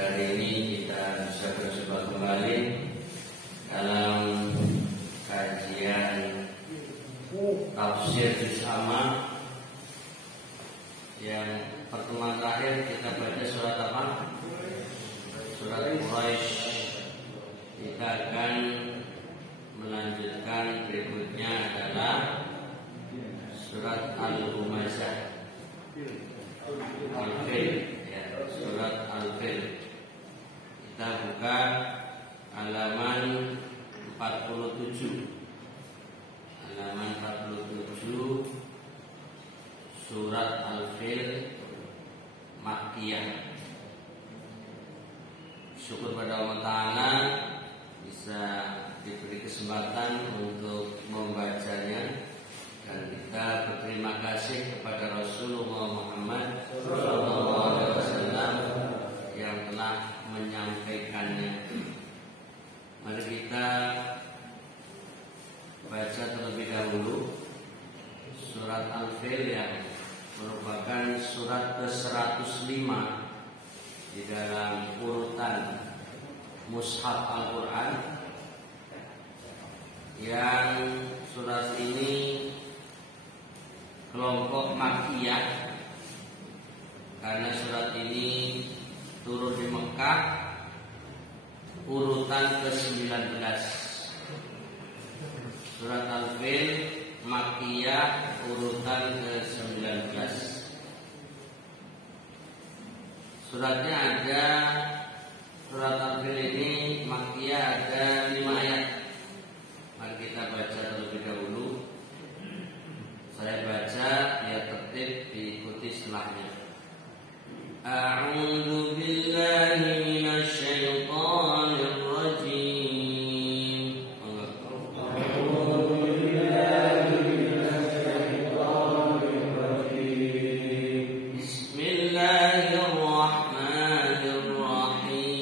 hari ini kita bisa berjumpa kembali dalam kajian tafsir bersama. Yang pertemuan terakhir kita baca surat apa? Surat Quraisy. Kita akan melanjutkan berikutnya adalah surat Al-Humazah. Al-Fil, ya, surat Al-Fil. Kita buka halaman 47. Halaman 47 surat Al-Fil Makkiyah. Syukur pada Allah Ta'ala bisa diberi kesempatan untuk membacanya. Dan kita berterima kasih kepada Rasulullah Muhammad SAW yang telah menyampaikannya. Mari kita baca terlebih dahulu surat Al-Fil yang merupakan surat ke-105 di dalam urutan Mushaf Al-Quran. Yang surat ini kelompok Makkiyah karena surat ini turun di Mekah, urutan ke-19. Surat Al-Fil Makkiyah urutan ke-19. Suratnya ada, surat Al-Fil ini Makkiyah ada 5 ayat. Mari kita baca terlebih dahulu. Saya baca, biar tertib, diikuti setelahnya. A'udzu billahi minasy syaithanir rajim. A'udzu billahi minasy syaithanir rajim. Bismillahirrahmanirrahim.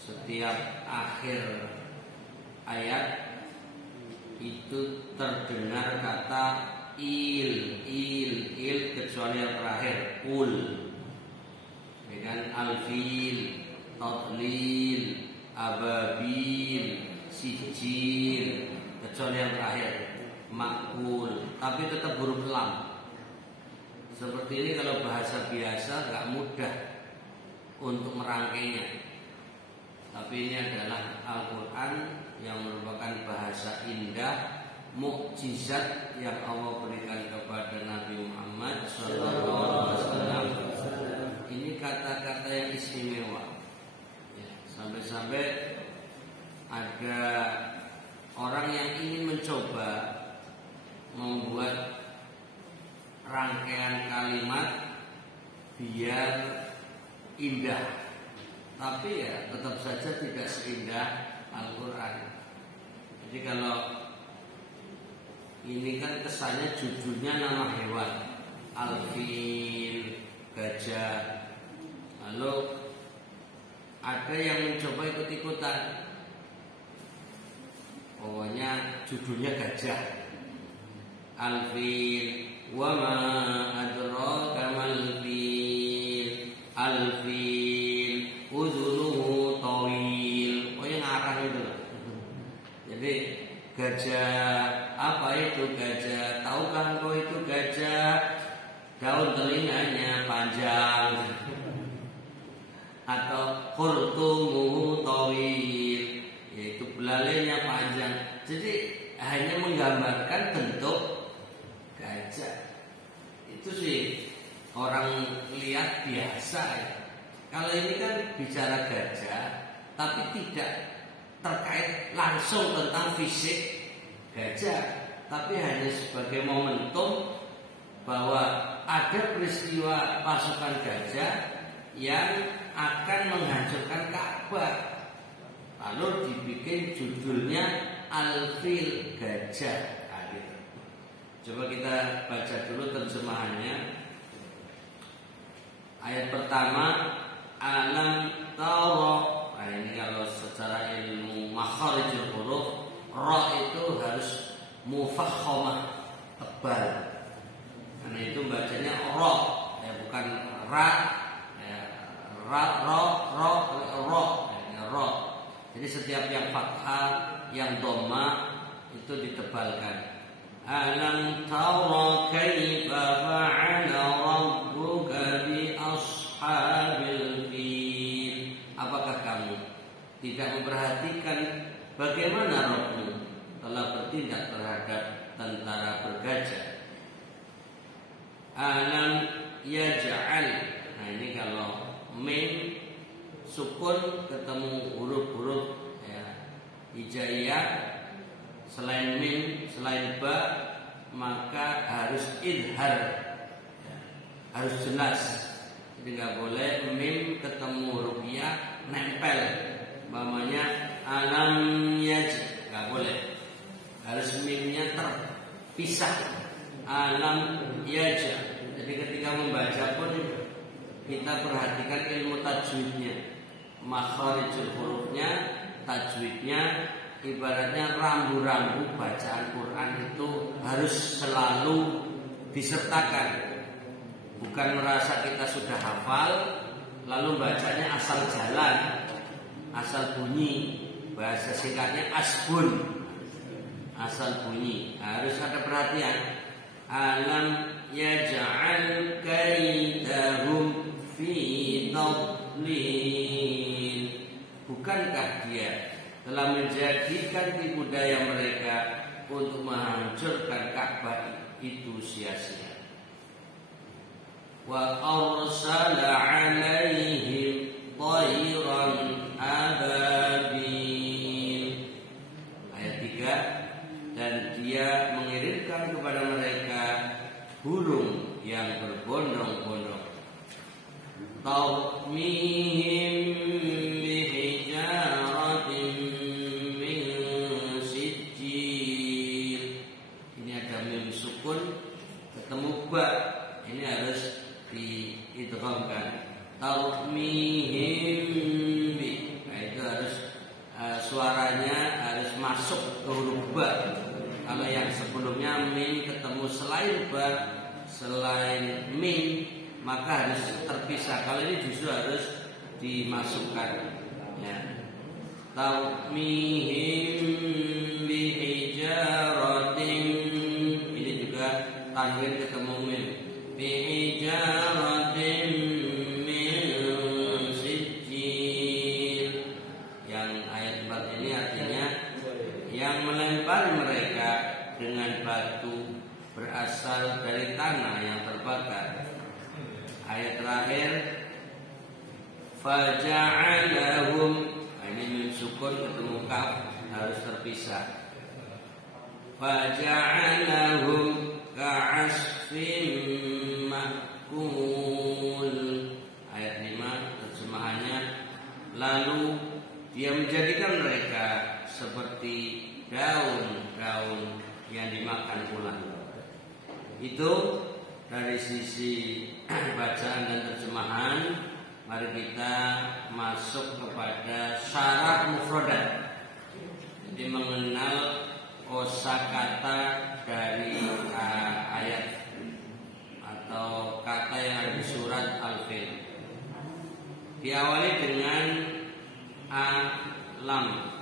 Setiap akhir ayat itu terdengar kata il kecuali yang terakhir ul. Dengan al-fil, tatlil, ababil, sijil, kecuali yang terakhir makul, tapi tetap huruf lam. Seperti ini kalau bahasa biasa nggak mudah untuk merangkainya. Tapi ini adalah Al-Quran yang merupakan bahasa indah, mukjizat yang Allah berikan kepada Nabi Muhammad SAW. Ini kata-kata yang istimewa. Sampai-sampai ada orang yang ingin mencoba membuat rangkaian kalimat biar indah. Tapi ya tetap saja tidak seindah Al-Quran. Jadi kalau ini kan kesannya judulnya nama hewan, Al-Fil, gajah. Lalu ada yang mencoba ikut-ikutan. Pokoknya judulnya gajah. Al-fil wa ma adraka mal fil. Al-fil udhunuhu tawil. Pokoknya ngarang itu. Jadi gajah, apa itu gajah? Tahukah engkau itu gajah? Daun telinganya panjang. Atau khurtumuhu tawil, yaitu belalainya panjang. Jadi hanya menggambarkan bentuk gajah. Itu sih orang lihat biasa ya. Kalau ini kan bicara gajah, tapi tidak terkait langsung tentang fisik gajah, tapi hanya sebagai momentum bahwa ada peristiwa pasukan gajah yang akan menghancurkan Ka'bah. Lalu dibikin judulnya Al-Fil, gajah. Nah, gitu. Coba kita baca dulu terjemahannya. Ayat pertama, alam tara. Nah, ini kalau secara ilmu makharijul huruf, ra itu harus mufakhamah, tebal. Karena itu bacanya ra, ya bukan ra. Ro. Jadi setiap yang fathah, yang dhamma itu ditebalkan. Alam tara kaifa fa'ala rabbuka bi ashabil fil. Apakah kamu tidak memperhatikan bagaimana Rabbmu telah bertindak terhadap tentara bergajah? Alam yaj'al. Nah, ini kalau mim sukun ketemu huruf-huruf ya, hijaiyah, selain mim, selain ba, maka harus idhar ya, harus jelas. Jadi nggak boleh mim ketemu huruf ya nempel, umpamanya alam yaj, nggak boleh, harus mimnya terpisah, alam yaj. Jadi ketika membaca pun kita perhatikan ilmu tajwidnya, makharijul hurufnya, tajwidnya. Ibaratnya rambu-rambu bacaan Quran itu harus selalu disertakan. Bukan merasa kita sudah hafal lalu bacanya asal jalan, asal bunyi. Bahasa singkatnya asbun, asal bunyi. Harus ada perhatian. Alam yaj'al kaidahum fi tadlil. Bukankah dia telah menjadikan tipu daya mereka untuk menghancurkan Ka'bah itu sia-sia. Wa arsala 'alaihim tayran ababil. Ayat 3, dan dia mengirimkan kepada mereka burung yang berbondong-bondong. Tarmihim bihijaratin min sijil. Ini ada mim sukun ketemu ba, ini harus diidghamkan. Tarmihim bi, nah itu harus suaranya harus masuk ke huruf ba. Kalau yang sebelumnya mim ketemu selain ba, selain mim, maka harus terpisah. Kalau ini justru harus dimasukkan ya. Tarmihim bihijaratin, ini juga tanwin ketemu mim. Bihijaratin min sijil. Yang ayat 4 ini artinya yang melempari mereka dengan batu berasal dari tanah yang terbakar. Ayat terakhir faja'alahum, ini mim sukun ketemu kaf harus terpisah. Faja'alahum ka'asfin ma'kul. Ayat 5 terjemahannya, lalu dia menjadikan mereka seperti daun-daun yang dimakan ular. Itu dari sisi bacaan dan terjemahan. Mari kita masuk kepada syarah mufradat. Jadi mengenal kosakata dari ayat atau kata yang ada di surat Al-Fil. Diawali dengan alam,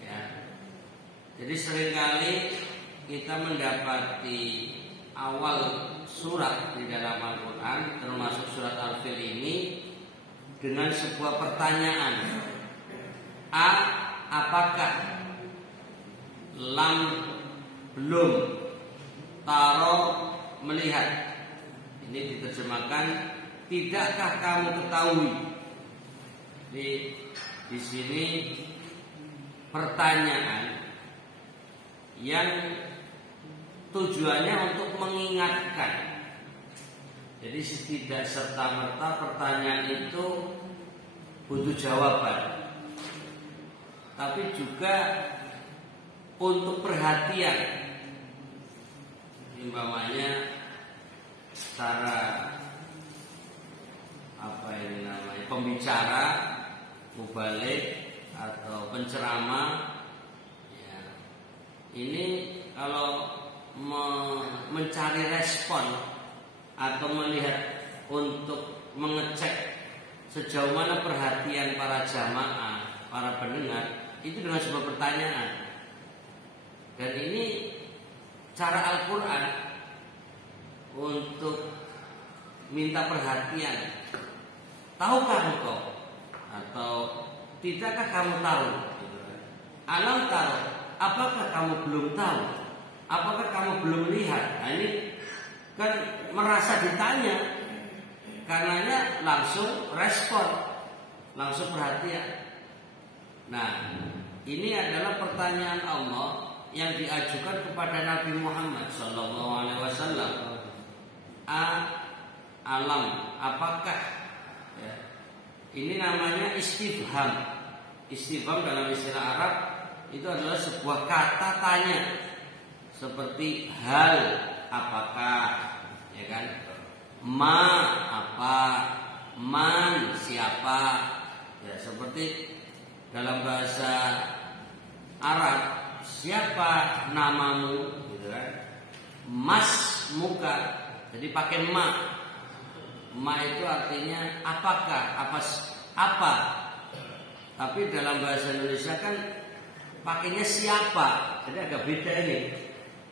ya. Jadi seringkali kita mendapati awal surat di dalam Al-Quran, termasuk surat Al-Fil ini, dengan sebuah pertanyaan. Apakah? Lam, belum. Taro, melihat. Ini diterjemahkan, tidakkah kamu ketahui? Di sini pertanyaan yang tujuannya untuk mengingatkan. Jadi tidak serta-merta pertanyaan itu butuh jawaban, tapi juga untuk perhatian. Umpamanya secara pembicara, mubalik atau penceramah, ya, ini kalau mencari respon atau melihat untuk mengecek sejauh mana perhatian para jamaah, para pendengar, itu dengan sebuah pertanyaan. Dan ini cara Al-Quran untuk minta perhatian. Tahukah engkau? Atau tidakkah kamu tahu? Alam tahu. Apakah kamu belum tahu? Apakah kamu belum lihat? Nah, ini kan merasa ditanya, karenanya langsung respon, langsung perhatian. Nah, ini adalah pertanyaan Allah yang diajukan kepada Nabi Muhammad SAW. Alam, apakah? Ya. Ini namanya istifham. Istifham dalam istilah Arab itu adalah sebuah kata tanya, seperti hal, apakah, ya kan? Ma, apa? Man, siapa? Ya, seperti dalam bahasa Arab, siapa namamu, gitu kan? Mas, muka. Jadi pakai ma. Ma itu artinya apakah, apa. Tapi dalam bahasa Indonesia kan pakainya siapa. Jadi agak beda ini.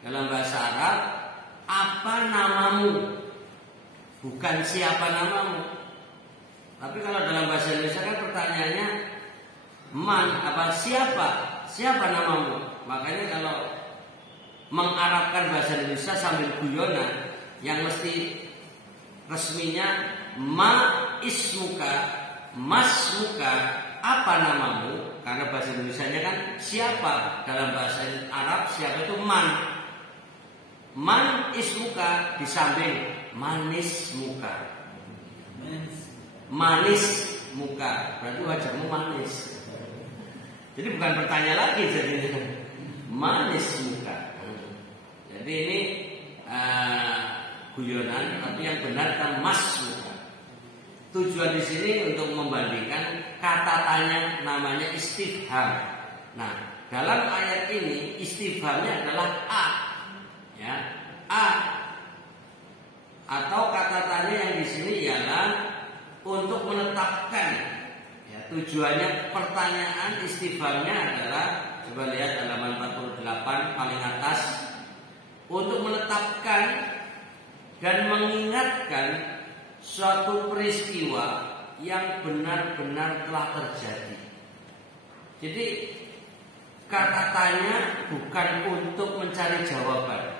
Dalam bahasa Arab, apa namamu, bukan siapa namamu. Tapi kalau dalam bahasa Indonesia kan pertanyaannya man, apa, siapa namamu. Makanya kalau mengarabkan bahasa Indonesia sambil guyonan, yang mesti resminya ma ismuka, mas muka, apa namamu. Karena bahasa Indonesianya kan siapa. Dalam bahasa Arab siapa itu man. Man ismuka di samping manis muka. Manis muka berarti wajahmu manis. Jadi bukan bertanya lagi jadinya, manis muka. Jadi ini guyonan, tapi yang benar kan mas muka. Tujuan di sini untuk membandingkan kata tanya namanya istifham. Nah, dalam ayat ini istifhamnya adalah a, ya, a. Atau kata tanya yang di sini ialah untuk menetapkan. Ya, tujuannya pertanyaan istifhamnya adalah, coba lihat halaman 48 paling atas, untuk menetapkan dan mengingatkan suatu peristiwa yang benar-benar telah terjadi. Jadi kata tanya bukan untuk mencari jawaban,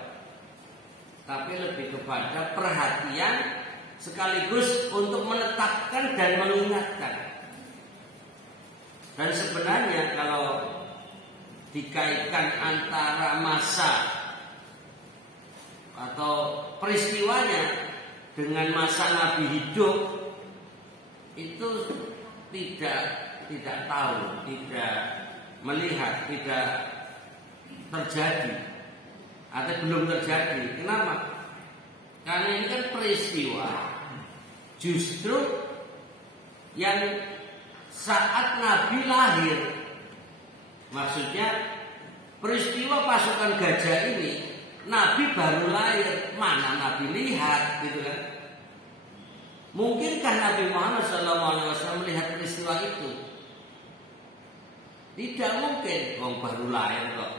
tapi lebih kepada perhatian sekaligus untuk menetapkan dan mengingatkan. Dan sebenarnya kalau dikaitkan antara masa atau peristiwanya dengan masa Nabi hidup, itu tidak tahu, tidak melihat, tidak terjadi atau belum terjadi. Kenapa? Karena ini kan peristiwa justru yang saat Nabi lahir. Maksudnya peristiwa pasukan gajah ini Nabi baru lahir, mana Nabi lihat gitu kan? Mungkinkah Nabi Muhammad SAW melihat peristiwa itu? Tidak mungkin, wong baru lahir kok.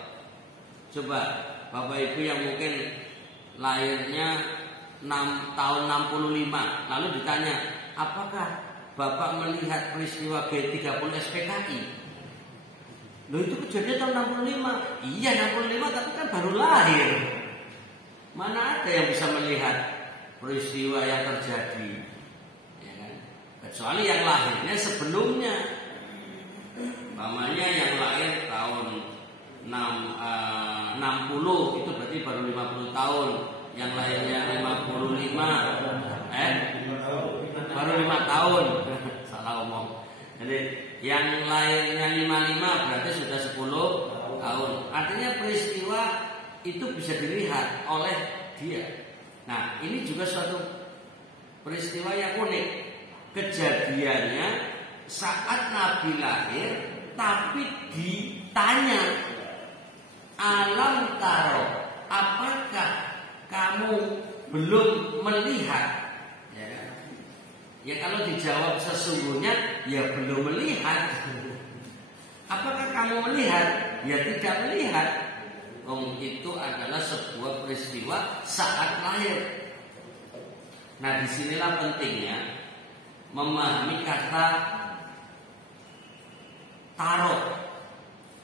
Coba Bapak Ibu yang mungkin lahirnya tahun 65, lalu ditanya, apakah Bapak melihat peristiwa G30 SPKI? Loh itu kejadian tahun 65. Iya 65 tapi kan baru lahir. Mana ada yang bisa melihat peristiwa yang terjadi? Ya kan? Kecuali yang lahirnya sebelumnya. Namanya yang lahir tahun 60 itu berarti baru 50 tahun. Yang lahirnya 55 baru 5 tahun. Salah omong. Jadi yang lahirnya 55 berarti sudah 10 tahun. Artinya peristiwa itu bisa dilihat oleh dia. Nah, ini juga suatu peristiwa yang unik. Kejadiannya saat Nabi lahir, tapi ditanya, alam taro, apakah kamu belum melihat? Ya kalau dijawab sesungguhnya, ya belum melihat. Apakah kamu melihat? Ya tidak melihat. Itu adalah sebuah peristiwa saat lahir. Nah, disinilah pentingnya memahami kata taro.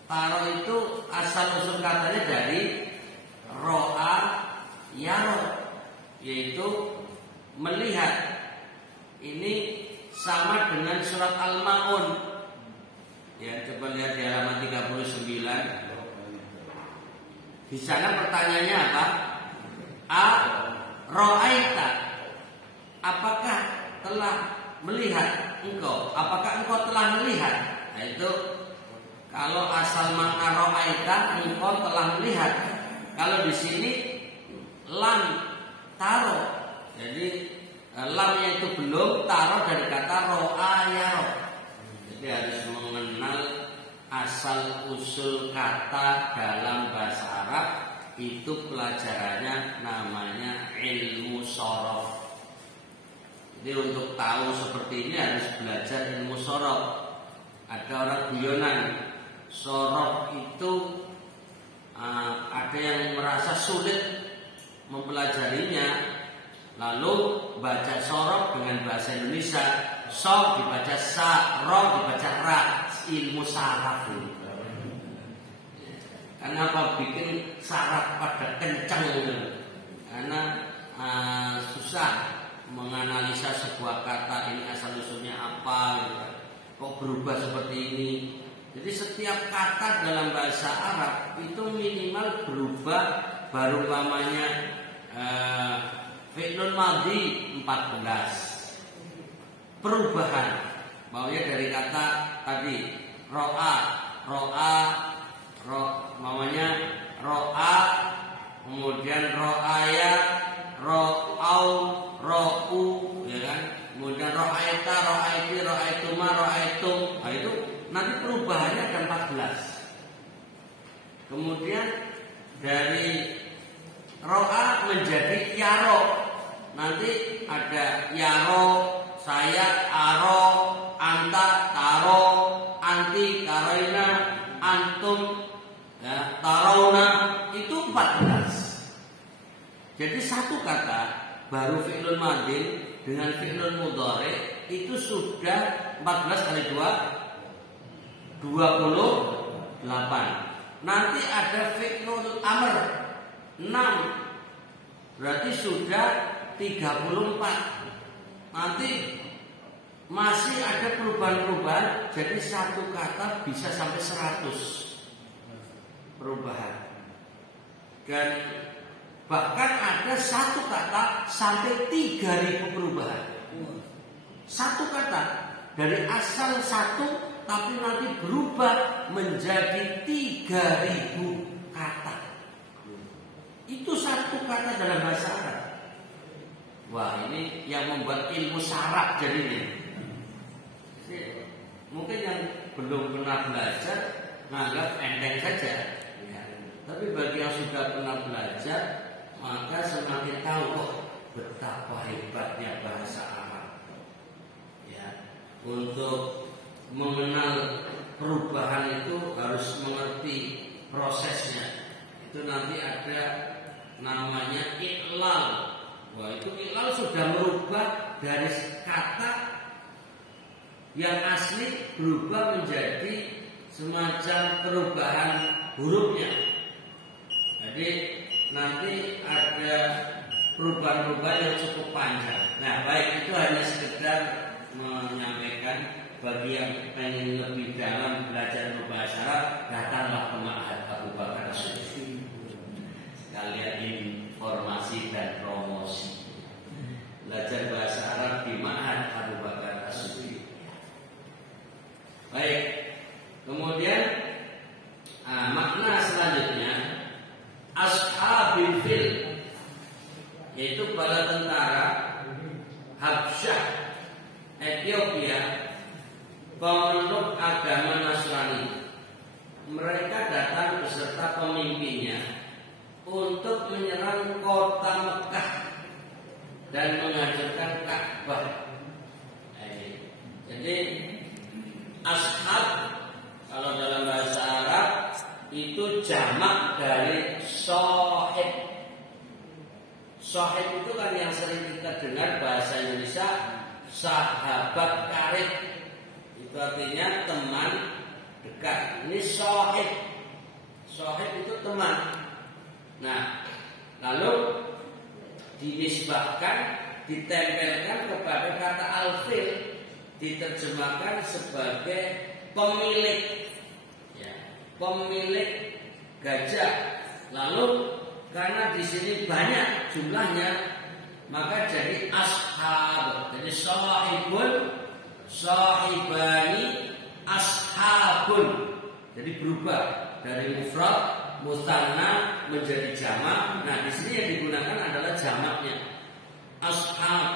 Taro itu asal usul katanya dari ro'a yaro, yaitu melihat. Ini sama dengan surat Al-Ma'un. Ya, coba lihat di halaman 39. Di sana pertanyaannya apa? Ra'aita, apakah telah melihat engkau? Apakah engkau telah melihat? Nah, itu kalau asal makna ra'aita, engkau telah melihat. Kalau di sini lam taro. Jadi lamnya itu belum, taruh dari kata ro'a yaro. Jadi harus mengenal asal usul kata dalam bahasa Arab. Itu pelajarannya namanya ilmu shorof. Jadi untuk tahu seperti ini harus belajar ilmu shorof. Ada orang guyonan, shorof itu ada yang merasa sulit mempelajarinya, lalu baca sorok dengan bahasa Indonesia. So dibaca sa, ro dibaca ra, ilmu saraf. Kenapa bikin saraf pada kencang? Karena susah menganalisa sebuah kata ini asal usulnya apa, kok berubah seperti ini. Jadi setiap kata dalam bahasa Arab itu minimal berubah, baru umpamanya fi'lun madhi 14 perubahan. Maunya dari kata tadi ro'a, namanya ro'a, kemudian ro'aya, ro'au, ro'u, ya kan? Kemudian ro'aita, ro'aiti, ro'aituma, ro'aitum. Nah itu nanti perubahannya ada 14. Kemudian dari ro'a menjadi yaro. Nanti ada yaro, saya, aro, anta, taro, anti, taroina, antum, ya, tarona. Itu 14. Jadi satu kata baru fi'lun madin dengan fi'lun mudhari itu sudah 14 kali 2 28. Nanti ada fi'lun amr 6, berarti sudah 34. Nanti masih ada perubahan-perubahan. Jadi satu kata bisa sampai 100 perubahan. Dan bahkan ada satu kata sampai 3000 perubahan. Satu kata dari asal satu tapi nanti berubah menjadi 3000 kata. Itu satu kata dalam bahasa Arab. Wah, ini yang membuat ilmu saraf jadinya. Mungkin yang belum pernah belajar menganggap enteng saja. Ya. Tapi bagi yang sudah pernah belajar, maka semakin tahu kok betapa hebatnya bahasa Arab. Ya, untuk mengenal perubahan itu harus mengerti prosesnya. Itu nanti ada namanya iqlal. Wah, itu iqlal sudah merubah dari kata yang asli berubah menjadi semacam perubahan hurufnya. Jadi nanti ada perubahan-perubahan yang cukup panjang. Nah, baik, itu hanya sekedar menyampaikan bagi yang pengen lebih dalam belajar berbahasa Arab, datanglah ke Ma'had Abu Bakar As-Siddiq. Sekalian informasi dan promosi. Belajar bahasa Arab di Ma'had Abu Bakar As-Siddiq. Baik. Kemudian makna selanjutnya ashabil fil, yaitu bala tentara Habsyah Ethiopia, pemeluk agama Nasrani. Mereka datang beserta pemimpinnya untuk menyerang kota Mekah dan menghancurkan Ka'bah. Jadi ashab kalau dalam bahasa Arab itu jamak dari sohib. Sohib itu kan yang sering kita dengar bahasa Indonesia sahabat karib. Itu artinya teman dekat. Ini sohib. Sohib itu teman. Nah, lalu dinisbahkan, ditempelkan kepada kata al-fil, diterjemahkan sebagai pemilik, ya, pemilik gajah. Lalu karena di sini banyak jumlahnya, maka jadi ashab. Jadi sahibani, ashabun. Jadi berubah dari mufrad musanna menjadi jamak. Nah, di sini yang digunakan adalah jamaknya ashab.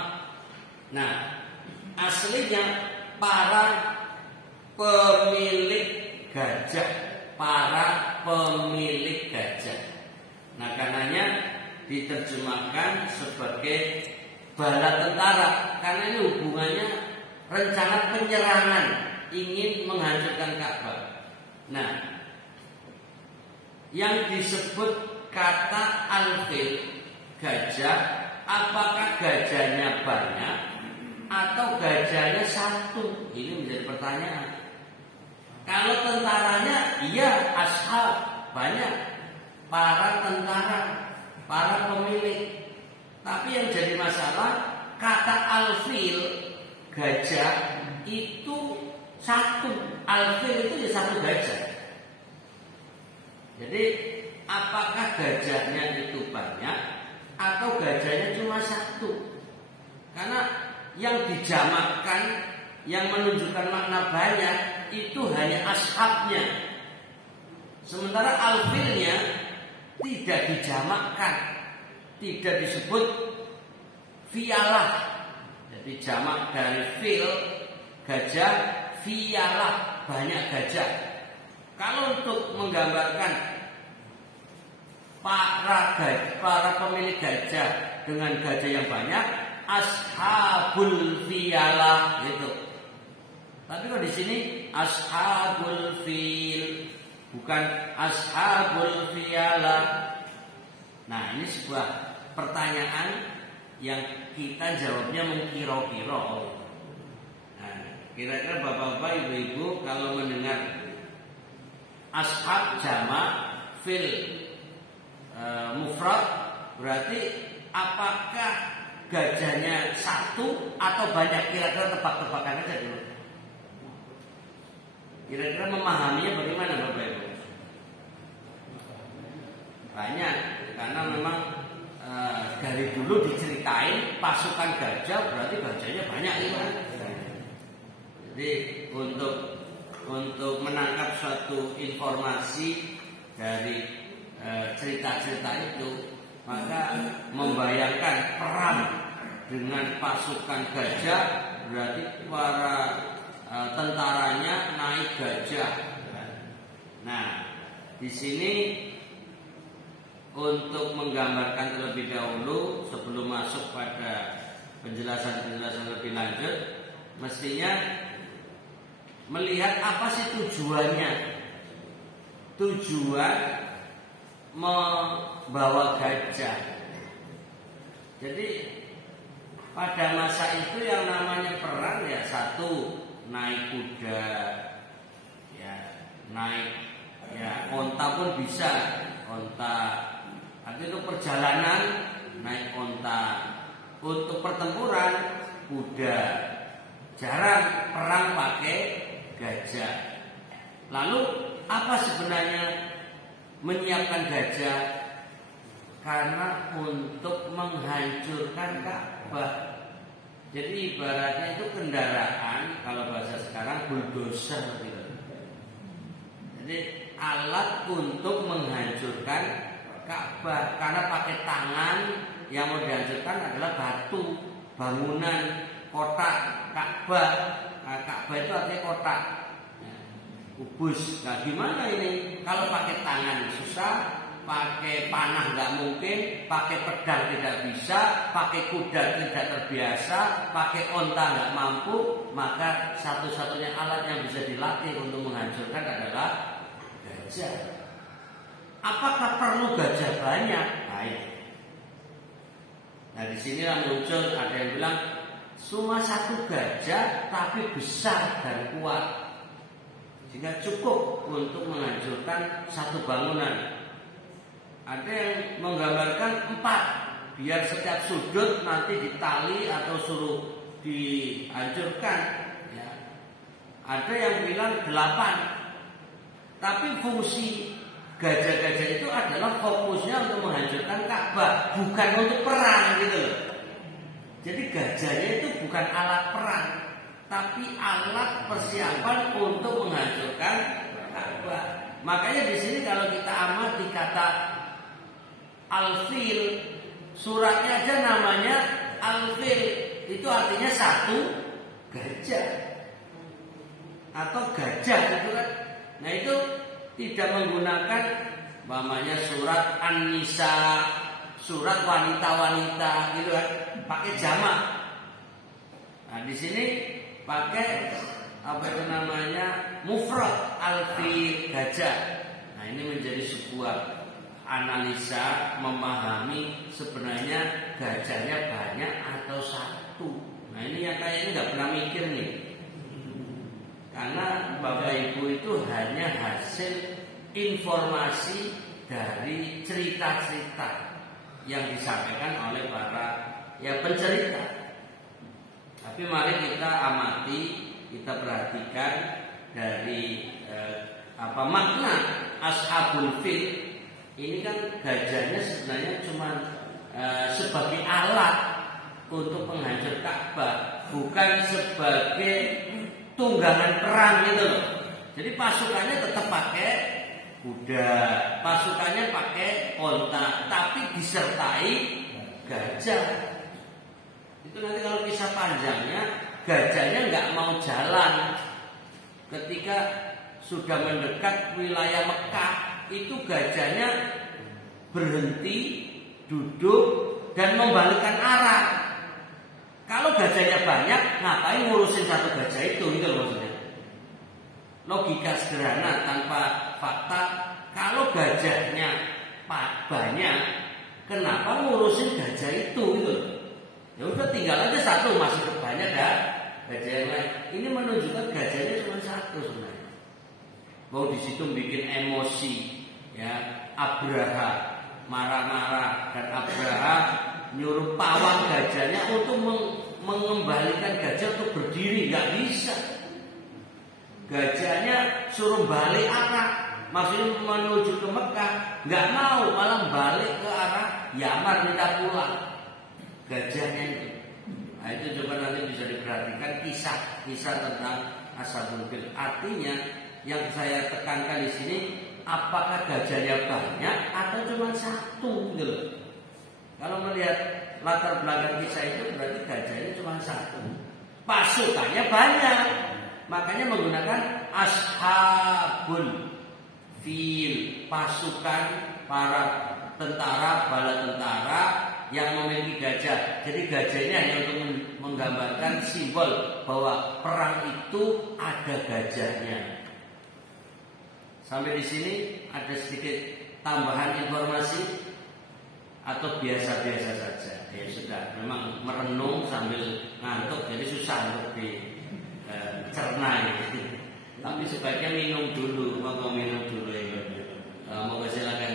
Nah, aslinya para pemilik gajah, para pemilik gajah. Nah, karenanya diterjemahkan sebagai bala tentara, karena ini hubungannya rencana penyerangan, ingin menghancurkan Ka'bah. Nah, yang disebut kata al-fil, gajah, apakah gajahnya banyak atau gajahnya satu? Ini menjadi pertanyaan. Kalau tentaranya, iya, ashab, banyak, para tentara, para pemilik. Tapi yang jadi masalah, kata al-fil, gajah, itu satu. Al-fil itu ya satu gajah. Jadi apakah gajahnya itu banyak atau gajahnya cuma satu? Karena yang dijamakkan, yang menunjukkan makna banyak, itu hanya ashabnya. Sementara al-filnya tidak dijamakkan, tidak disebut fialah. Jadi jamak dari fil, gajah, fialah, banyak gajah. Kalau untuk menggambarkan para pemilik gajah dengan gajah yang banyak, ashabul fialah gitu. Tapi kalau di sini ashabul fil, bukan ashabul fialah. Nah, ini sebuah pertanyaan yang kita jawabnya mengkira-kira. Nah, kira-kira bapak-bapak, ibu-ibu kalau mendengar ashab jamak, fil mufrad, berarti apakah gajahnya satu atau banyak? Kira-kira tebak-tebakan aja dulu. Kira-kira memahaminya bagaimana Bapak Ibu? Banyak, karena memang dari dulu diceritain pasukan gajah, berarti gajahnya banyak itu kan. Jadi untuk menangkap suatu informasi dari cerita-cerita itu, maka membayangkan perang dengan pasukan gajah, berarti para tentaranya naik gajah. Nah, di sini untuk menggambarkan terlebih dahulu sebelum masuk pada penjelasan-penjelasan lebih lanjut, mestinya melihat apa sih tujuannya. Tujuan membawa gajah. Jadi pada masa itu yang namanya perang ya satu naik kuda, ya naik ya onta pun bisa, onta. Artinya itu perjalanan naik onta. Untuk pertempuran kuda. Jarang perang pakai gajah. Lalu apa sebenarnya menyiapkan gajah? Karena untuk menghancurkan Ka'bah. Jadi ibaratnya itu kendaraan, kalau bahasa sekarang bulldozer gitu. Jadi alat untuk menghancurkan Ka'bah. Karena pakai tangan, yang mau dihancurkan adalah batu, bangunan, kotak, Ka'bah. Nah, Ka'bah itu artinya kotak, kubus. Nah gimana ini? Kalau pakai tangan susah, pakai panah nggak mungkin, pakai pedang tidak bisa, pakai kuda tidak terbiasa, pakai onta nggak mampu, maka satu-satunya alat yang bisa dilatih untuk menghancurkan adalah gajah. Apakah perlu gajah banyak? Nah di sinilah muncul ada yang bilang cuma satu gajah tapi besar dan kuat, sehingga cukup untuk menghancurkan satu bangunan. Ada yang menggambarkan 4, biar setiap sudut nanti ditali atau suruh dihancurkan. Ya. Ada yang bilang 8, tapi fungsi gajah-gajah itu adalah fokusnya untuk menghancurkan Ka'bah, bukan untuk perang gitu loh. Jadi gajahnya itu bukan alat perang, tapi alat persiapan untuk menghancurkan Ka'bah. Makanya di sini kalau kita amati kata Al-Fil, suratnya aja namanya Al-Fil, itu artinya satu gajah atau gajah gitu kan. Nah itu tidak menggunakan namanya surat An-Nisa, surat wanita-wanita gitu kan, pakai jamak. Nah di sini pakai apa itu namanya mufrad, Al-Fil, gajah. Nah ini menjadi sebuah analisa memahami sebenarnya gajahnya banyak atau satu. Nah ini yang kayaknya nggak pernah mikir nih. Karena Bapak Ibu itu hanya hasil informasi dari cerita-cerita yang disampaikan oleh para pencerita. Tapi mari kita amati, kita perhatikan dari makna Ashabul Fil. Ini kan gajahnya sebenarnya cuma sebagai alat untuk penghancur Ka'bah, bukan sebagai tunggangan perang gitu loh. Jadi pasukannya tetap pakai kuda, pasukannya pakai onta, tapi disertai gajah. Itu nanti kalau kisah panjangnya, gajahnya nggak mau jalan. Ketika sudah mendekat wilayah Mekah, itu gajahnya berhenti, duduk, dan membalikkan arah. Kalau gajahnya banyak, ngapain ngurusin satu gajah itu, gitu loh maksudnya. Logika sederhana tanpa fakta. Kalau gajahnya banyak, kenapa ngurusin gajah itu, gitu loh. Ya udah tinggal aja satu, masih banyak dah gajah yang lain. Ini menunjukkan gajahnya cuma satu sebenarnya. Mau di situ bikin emosi, ya Abraha marah-marah, dan Abraha nyuruh pawang gajahnya untuk mengembalikan gajah untuk berdiri, nggak bisa. Gajahnya suruh balik arah, maksudnya menuju ke Mekah, nggak mau, malah balik ke arah Yaman, minta pulang. Gajahnya itu. Nah itu coba nanti bisa diperhatikan kisah tentang Ashabul Fil. Artinya yang saya tekankan di sini, apakah gajahnya banyak atau cuma satu gitu loh. Kalau melihat latar belakang kisah itu berarti gajahnya cuma satu, pasukannya banyak, makanya menggunakan Ashabul fil, pasukan para tentara, bala tentara yang memiliki gajah. Jadi gajah ini hanya untuk menggambarkan simbol bahwa perang itu ada gajahnya. Sampai di sini ada sedikit tambahan informasi atau biasa-biasa saja. Ya sudah, memang merenung sambil ngantuk jadi susah untuk dicerna gitu. Tapi sebaiknya minum dulu, mau minum dulu ya. Mau silakan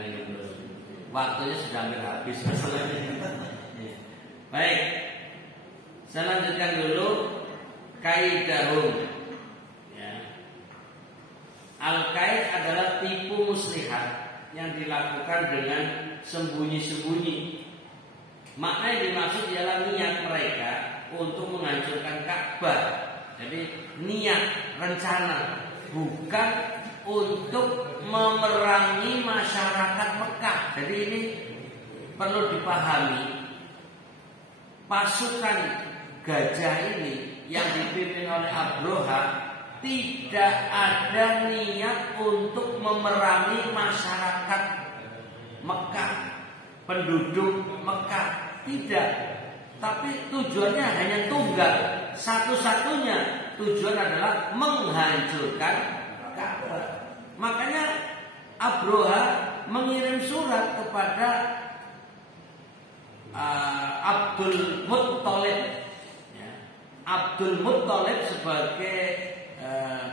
minum dulu. Waktunya sudah hampir habis masalahnya. Baik, saya lanjutkan dulu kaidahum. Al-kaid adalah tipu muslihat yang dilakukan dengan sembunyi-sembunyi. Makna yang dimaksud ialah niat mereka untuk menghancurkan Ka'bah. Jadi niat, rencana, bukan untuk memerangi masyarakat Mekah. Jadi ini perlu dipahami. Pasukan gajah ini yang dipimpin oleh Abroha tidak ada niat untuk memerangi masyarakat Mekah, penduduk Mekah, tidak. Tapi tujuannya hanya tunggal, satu-satunya tujuan adalah menghancurkan Ka'bah. Makanya Abroha mengirim surat kepada Abdul Muttalib. Abdul Muttalib sebagai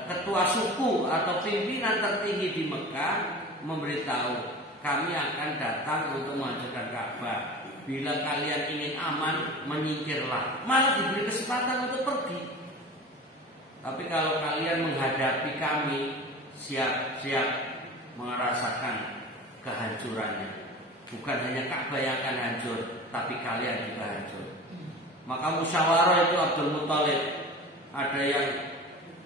ketua suku atau pimpinan tertinggi di Mekah memberitahu, kami akan datang untuk menghancurkan Ka'bah. Bila kalian ingin aman, menyingkirlah. Malah diberi kesempatan untuk pergi. Tapi kalau kalian menghadapi kami, siap-siap merasakan kehancurannya. Bukan hanya Ka'bah yang akan hancur, tapi kalian juga hancur. Maka musyawarah itu Abdul Muttalib. Ada yang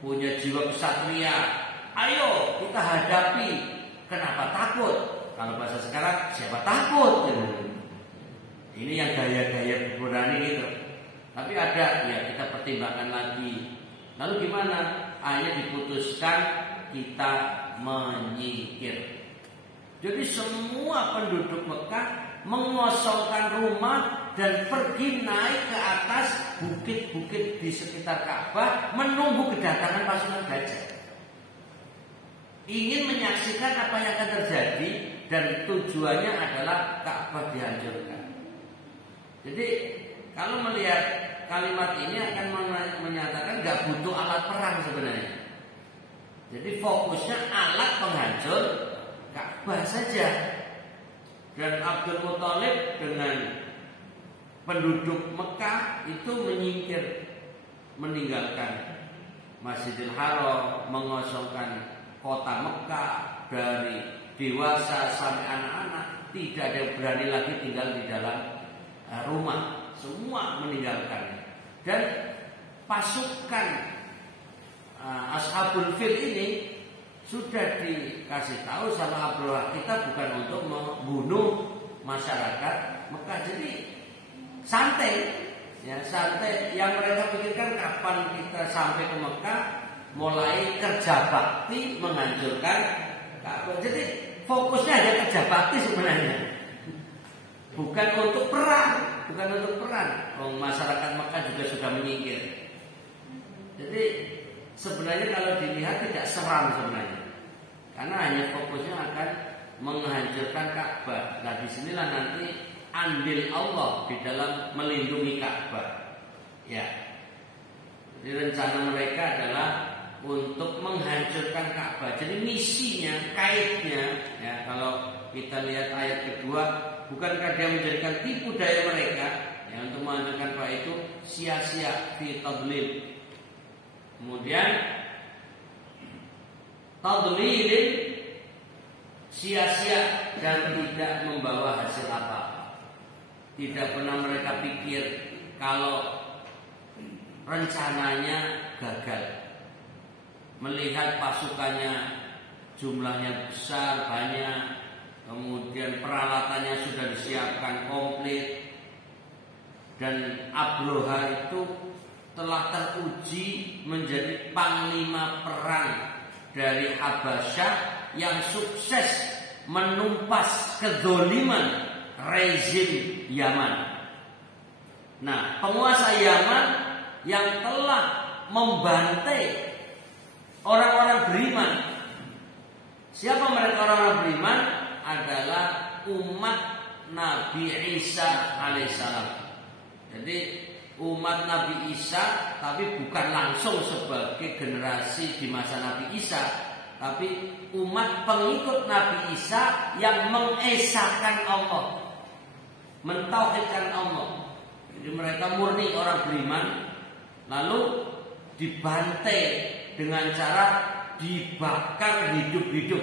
punya jiwa kesatria, ayo kita hadapi. Kenapa takut? Kalau bahasa sekarang, siapa takut? Ini yang gaya-gaya berani gitu. Tapi ada, ya kita pertimbangkan lagi. Lalu gimana? Akhirnya diputuskan kita menyingkir. Jadi semua penduduk Mekah mengosongkan rumah dan pergi naik ke atas bukit-bukit di sekitar Ka'bah menunggu kedatangan pasukan gajah. Ingin menyaksikan apa yang akan terjadi dan tujuannya adalah Ka'bah dihancurkan. Jadi kalau melihat kalimat ini akan menyatakan nggak butuh alat perang sebenarnya. Jadi fokusnya alat penghancur Ka'bah saja. Dan Abdul Muttalib dengan penduduk Mekah itu menyingkir, meninggalkan Masjidil Haram, mengosongkan kota Mekah dari dewasa sampai anak-anak. Tidak ada yang berani lagi tinggal di dalam rumah, semua meninggalkan. Dan pasukan Ashabul Fil ini sudah dikasih tahu sama Abdullah, kita bukan untuk membunuh masyarakat Mekah. Jadi santai, ya santai. Yang mereka pikirkan kapan kita sampai ke Mekah, mulai kerja bakti menghancurkan Ka'bah. Jadi fokusnya hanya kerja bakti sebenarnya, bukan untuk perang, bukan untuk perang. Masyarakat Mekah juga sudah menyingkir. Jadi sebenarnya kalau dilihat tidak seram sebenarnya, karena hanya fokusnya akan menghancurkan Ka'bah. Nah disinilah nanti andil Allah di dalam melindungi Ka'bah. Ya, jadi rencana mereka adalah untuk menghancurkan Ka'bah. Jadi misinya, kaidnya, ya kalau kita lihat ayat kedua, bukankah dia menjadikan tipu daya mereka ya, untuk menghancurkan Ka'bah itu sia-sia fi tadlil. Kemudian tadlilin, sia-sia dan tidak membawa hasil apa-apa. Tidak pernah mereka pikir kalau rencananya gagal. Melihat pasukannya jumlahnya besar, banyak, kemudian peralatannya sudah disiapkan komplit, dan Abroha itu telah teruji menjadi panglima perang dari Habasyah yang sukses menumpas kezoliman rezim Yaman. Nah, penguasa Yaman yang telah membantai orang-orang beriman. Siapa mereka orang-orang beriman? Adalah umat Nabi Isa alaihissalam. Jadi umat Nabi Isa, tapi bukan langsung sebagai generasi di masa Nabi Isa, tapi umat pengikut Nabi Isa yang mengesahkan Allah, mentauhidkan Allah. Jadi mereka murni orang beriman, lalu dibantai dengan cara dibakar hidup-hidup.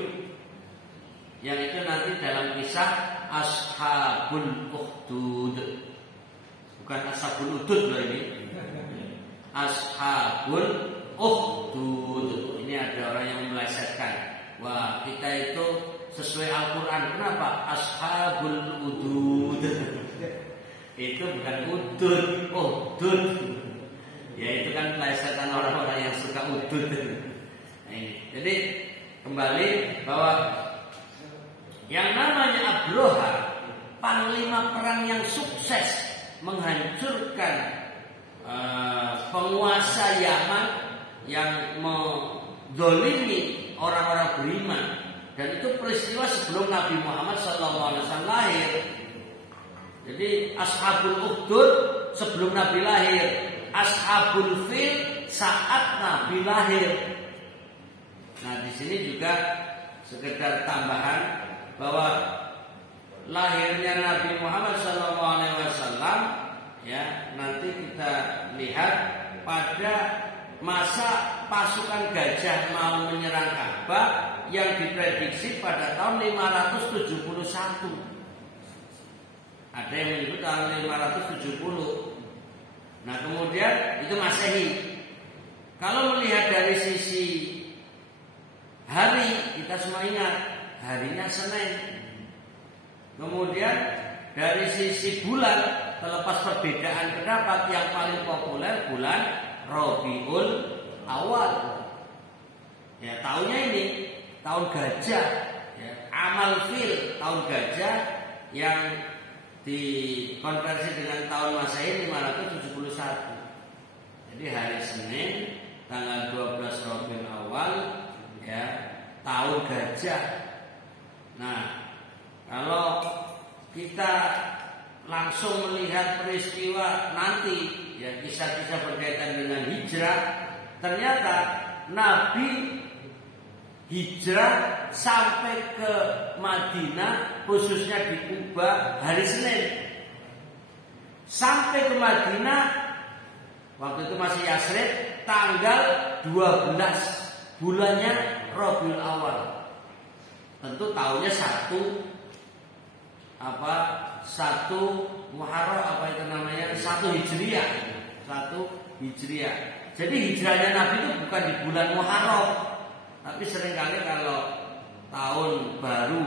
Yang itu nanti dalam kisah Ashabul Ukhdud. Bukan Ashabul Udud loh ini. Ashabul Ukhdud. Ini ada orang yang melesetkan. Wah, kita itu sesuai Al-Quran. Kenapa? Ashabul Udud. Itu bukan udud, udud. Ya itu kan pelesetan orang-orang yang suka udud. Nah, ini. Jadi kembali bahwa yang namanya Abroha, panglima perang yang sukses menghancurkan penguasa Yaman yang menzalimi orang-orang beriman, dan itu peristiwa sebelum Nabi Muhammad SAW lahir. Jadi Ashabul Ukhdud sebelum Nabi lahir, Ashabul Fil saat Nabi lahir. Nah, di sini juga sekedar tambahan bahwa lahirnya Nabi Muhammad SAW ya nanti kita lihat pada masa pasukan gajah mau menyerang Ka'bah yang diprediksi pada tahun 571. Ada yang menyebut tahun 570. Nah, kemudian itu Masehi. Kalau melihat dari sisi hari, kita semua ingat harinya Senin. Kemudian dari sisi bulan, terlepas perbedaan pendapat, yang paling populer bulan Rabiul Awal. Ya, tahunnya ini tahun gajah, ya, Amal Fil, tahun gajah yang dikonversi dengan tahun Masehi 571. Jadi hari Senin tanggal 12 Rabiul Awal, ya, tahun gajah. Nah, kalau kita langsung melihat peristiwa nanti, ya kisah-kisah berkaitan dengan hijrah, ternyata Nabi hijrah sampai ke Madinah, khususnya di Kuba, hari Senin. Sampai ke Madinah, waktu itu masih Yasrib, tanggal 12 bulannya Rabiul Awal. Tentu tahunnya satu Muharram, apa itu namanya, 1 Hijriah. Jadi hijrahnya Nabi itu bukan di bulan Muharram. Tapi seringkali kalau tahun baru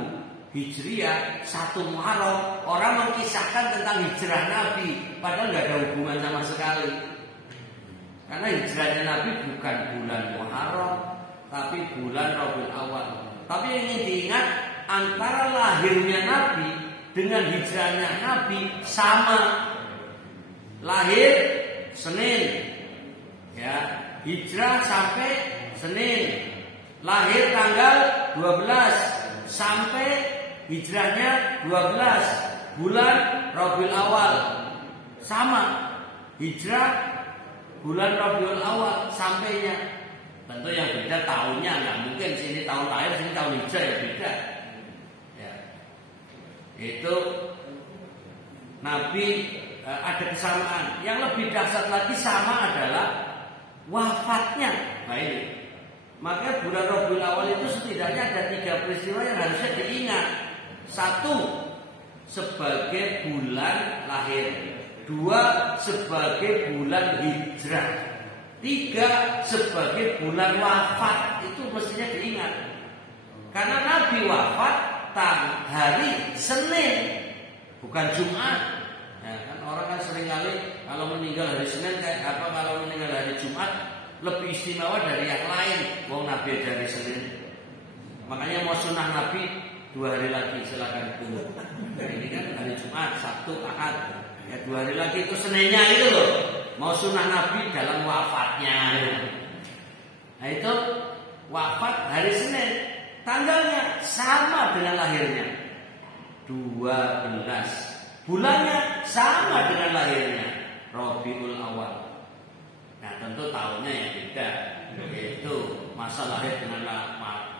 Hijriah 1 Muharram, orang mengkisahkan tentang hijrah Nabi, padahal nggak ada hubungan sama sekali. Karena hijrahnya Nabi bukan bulan Muharram, tapi bulan Rabiul Awal. Tapi yang ingin diingat, antara lahirnya Nabi dengan hijrahnya Nabi sama. Lahir Senin, ya, hijrah sampai Senin. Lahir tanggal 12 sampai hijrahnya 12 bulan Rabiul Awal. Sama. Hijrah bulan Rabiul Awal sampainya. Tentu yang beda tahunnya, nggak mungkin sini tahun lahir, sini tahun hijrah, ya beda. Ya. Itu Nabi ada kesamaan. Yang lebih dahsyat lagi sama adalah wafatnya. Nah ini. Maka bulan Rabiul Awal itu setidaknya ada 3 peristiwa yang harusnya diingat. 1, sebagai bulan lahir. 2, sebagai bulan hijrah. 3, sebagai bulan wafat. Itu mestinya diingat. Karena Nabi wafat hari Senin, bukan Jumat. Ya, kan orang kan seringkali kalau meninggal hari Senin kayak apa, kalau meninggal hari Jumat lebih istimewa dari yang lain. Wong Nabi dari Senin. Makanya mau sunnah Nabi 2 hari lagi silakan tunggu. Nah, ini kan hari Jumat, Sabtu, Ahad. Ya 2 hari lagi itu Seninnya itu loh. Mau sunnah Nabi dalam wafatnya. Nah itu wafat hari Senin. Tanggalnya sama dengan lahirnya 12. Bulannya sama dengan lahirnya Rabiul Awal. Nah tentu tahunnya yang beda. Yaitu masa lahir dengan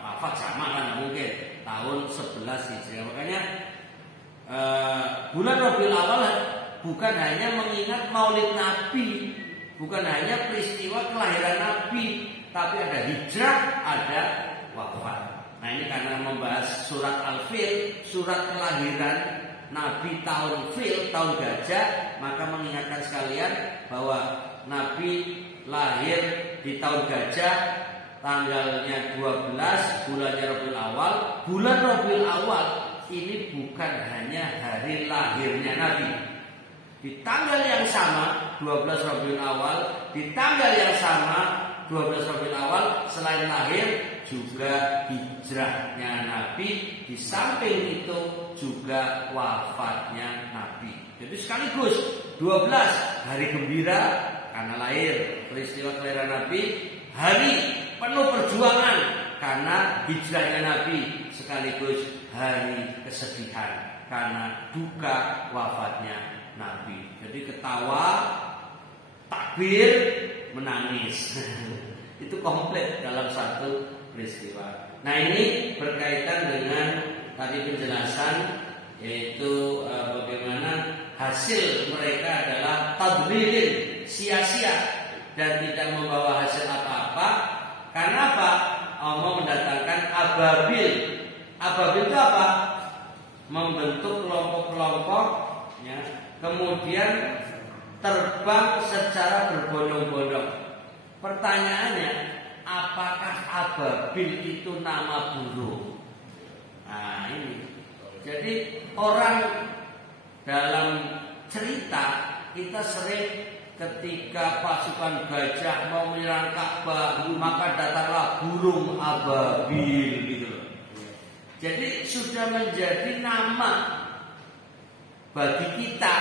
wafat sama kan mungkin. Tahun 11 Hijriah. Makanya bulan Rabiul Awal bukan hanya mengingat maulid Nabi, bukan hanya peristiwa kelahiran Nabi, tapi ada hijrah, ada wafat. Nah ini karena membahas surat Al-Fil, surat kelahiran Nabi tahun Fil, tahun gajah, maka mengingatkan sekalian bahwa Nabi lahir di tahun gajah, tanggalnya 12, bulannya Rabiul Awal. Bulan Rabiul Awal ini bukan hanya hari lahirnya Nabi. Di tanggal yang sama 12 Rabiul Awal, di tanggal yang sama 12 Rabiul Awal, selain lahir juga hijrahnya Nabi, di samping itu juga wafatnya Nabi. Jadi sekaligus 12 hari gembira karena lahir peristiwa kelahiran Nabi, hari penuh perjuangan karena hijrahnya Nabi, sekaligus hari kesedihan karena duka wafatnya Nabi. Jadi ketawa, takbir, menangis. Itu komplit dalam satu peristiwa. Nah ini berkaitan dengan tadi penjelasan, yaitu bagaimana hasil mereka adalah tadbirin, sia-sia dan tidak membawa hasil apa-apa. Karena apa? Allah mendatangkan ababil. Ababil itu apa? Membentuk kelompok-kelompok, ya, kemudian terbang secara berbondong-bondong. Pertanyaannya, apakah ababil itu nama burung? Nah ini. Jadi orang dalam cerita kita sering ketika pasukan gajah mau menyerang Ka'bah, maka datanglah burung ababil gitu. Jadi sudah menjadi nama bagi kita,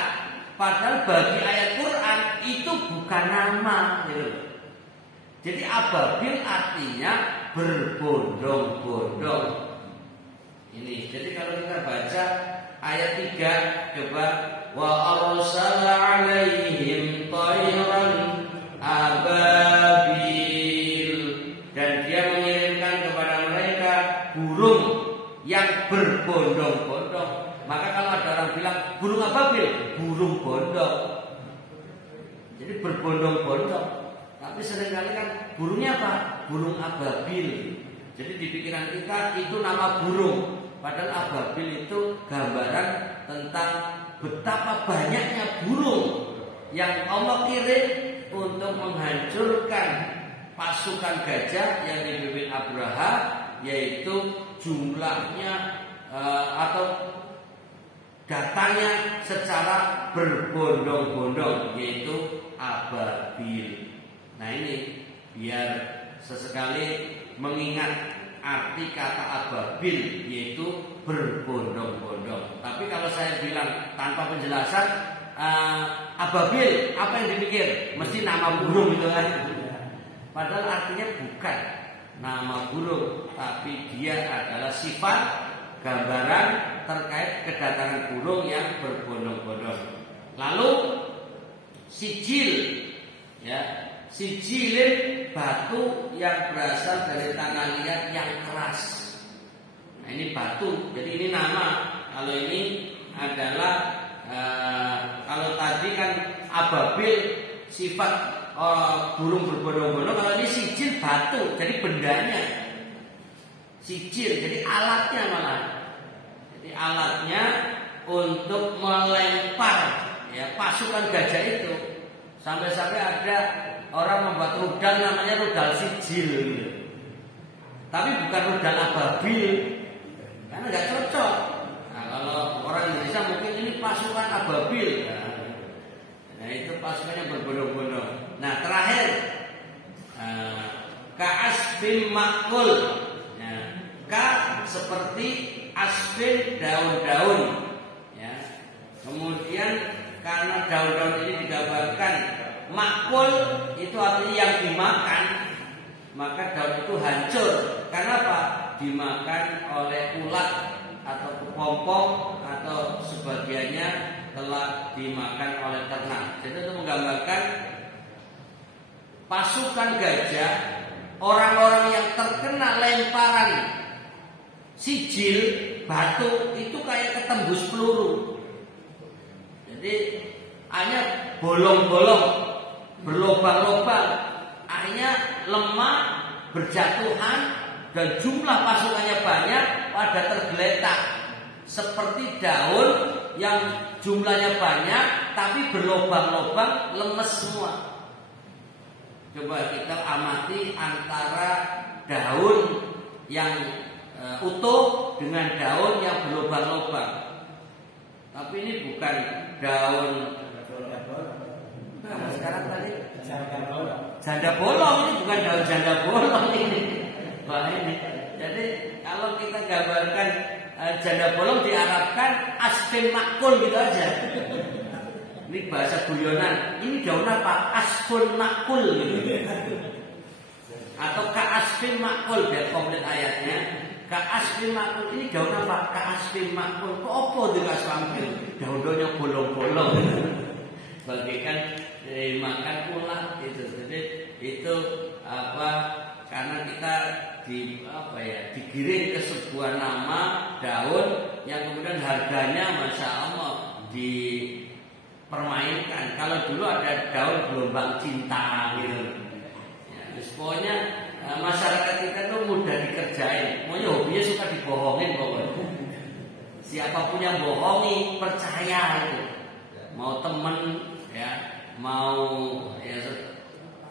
padahal bagi ayat Quran itu bukan nama gitu. Jadi ababil artinya berbondong-bondong. Ini. Jadi kalau kita baca ayat 3, coba wa arsala 'alaihim tayran ababil, dan dia mengirimkan kepada mereka burung yang berbondong-bondong. Maka kalau ada orang bilang burung ababil, burung bondong. Jadi berbondong-bondong. Tapi seringkali kan burungnya apa? Burung ababil. Jadi di pikiran kita itu nama burung. Padahal ababil itu gambaran tentang betapa banyaknya burung yang Allah kirim untuk menghancurkan pasukan gajah yang dipimpin Abraha, yaitu jumlahnya atau datangnya secara berbondong-bondong, yaitu ababil. Nah ini biar sesekali mengingat arti kata ababil, yaitu berbondong-bondong. Tapi kalau saya bilang tanpa penjelasan, ababil, apa yang dipikir? Mesti nama burung itu kan? Padahal artinya bukan nama burung, tapi dia adalah sifat gambaran terkait kedatangan burung yang berbondong-bondong. Lalu sijil, ya, sijilin batu yang berasal dari tanah liat yang keras. Nah ini batu, jadi ini nama. Kalau ini adalah kalau tadi kan ababil sifat burung berbondong-bondong, kalau ini sijil batu, jadi bendanya. Sijil, jadi alatnya malah. Jadi alatnya untuk melempar, ya, pasukan gajah itu. Sampai-sampai ada orang membuat rudal namanya rudal sijil. Tapi bukan rudal ababil, karena nggak cocok. Nah, kalau orang Indonesia mungkin ini pasukan ababil. Nah itu pasukannya berbondong-bondong. Nah terakhir ka'as bin makul. Ka seperti asfin daun-daun. Ya. Kemudian karena daun-daun ini digambarkan makul itu artinya yang dimakan, maka daun itu hancur. Karena apa? Dimakan oleh ulat atau kepompong atau sebagiannya telah dimakan oleh ternak. Jadi itu menggambarkan pasukan gajah, orang-orang yang terkena lemparan sijil batu itu kayak ketembus peluru. Jadi hanya bolong-bolong, berlobang-lobang, akhirnya lemah, berjatuhan, dan jumlah pasukannya banyak pada tergeletak seperti daun yang jumlahnya banyak tapi berlobang-lobang, lemes semua. Coba kita amati antara daun yang utuh dengan daun yang berlobang-lobang. Tapi ini bukan daun sekarang tadi janda bolong, ini bukan daun janda bolong ini. Wah ini. Jadi kalau kita gambarkan janda bolong diharapkan asfin makul gitu aja. Ini bahasa guyonan. Ini daun apa? Asfun makul gitu. Atau ka'asfin makul biar komplit ayatnya. Ka'asfin makul ini daun apa? Ka'asfin makul. Kok apa dengan sampil? Daun-daunnya bolong-bolong. Bagaikan makan ulat itu. Jadi itu apa? Karena kita digiring ke sebuah nama daun yang kemudian harganya masya Allah dipermainkan. Kalau dulu ada daun gelombang cinta gitu. Ya, terus pokoknya masyarakat kita itu mudah dikerjain. Pokoknya hobinya suka dibohongin pokoknya. Siapapun yang bohongi percaya itu. Mau temen ya, mau ya,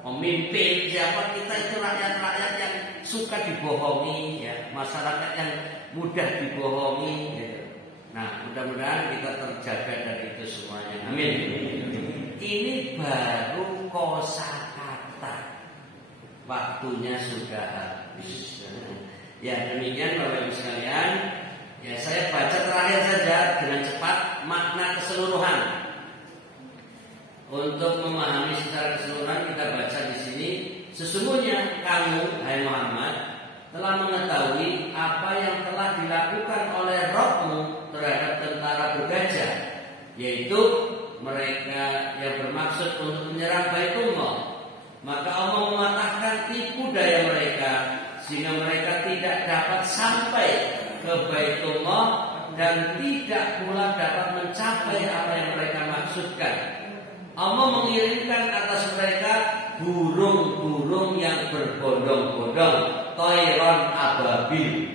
pemimpin siapa, kita itu rakyat-rakyat yang suka dibohongi ya, masyarakat yang mudah dibohongi gitu. Nah, mudah-mudahan kita terjaga dari itu semuanya. Amin. Ini baru kosakata. Waktunya sudah habis. Ya, demikian Bapak Ibu sekalian. Ya, saya baca terakhir saja dengan cepat makna keseluruhan. Untuk memahami secara keseluruhan kita baca di sini, sesungguhnya kamu, hai Muhammad, telah mengetahui apa yang telah dilakukan oleh Rabb-Mu terhadap tentara bergajah, yaitu mereka yang bermaksud untuk menyerang Baitullah. Maka Allah mematahkan tipu daya mereka sehingga mereka tidak dapat sampai ke Baitullah dan tidak pula dapat mencapai apa yang mereka maksudkan. Allah mengirimkan atas mereka burung-burung yang berbondong-bondong, toiron ababil,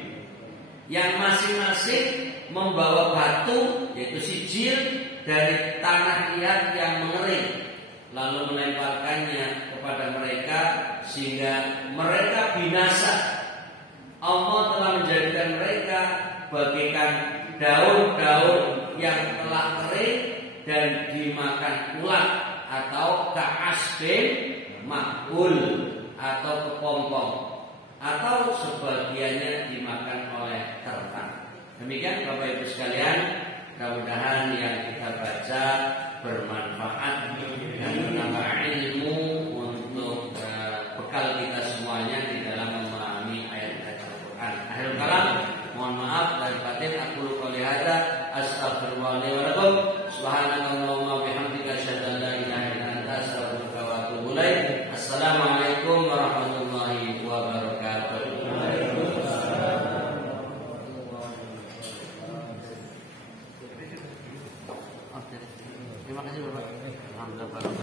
yang masing-masing membawa batu, yaitu sijil dari tanah liat yang mengering, lalu melemparkannya kepada mereka sehingga mereka binasa. Allah telah menjadikan mereka bagaikan daun-daun yang telah kering dan dimakan ulat, atau ka'asfin makul, atau kepompong, atau sebagiannya dimakan oleh ternak. Demikian Bapak Ibu sekalian,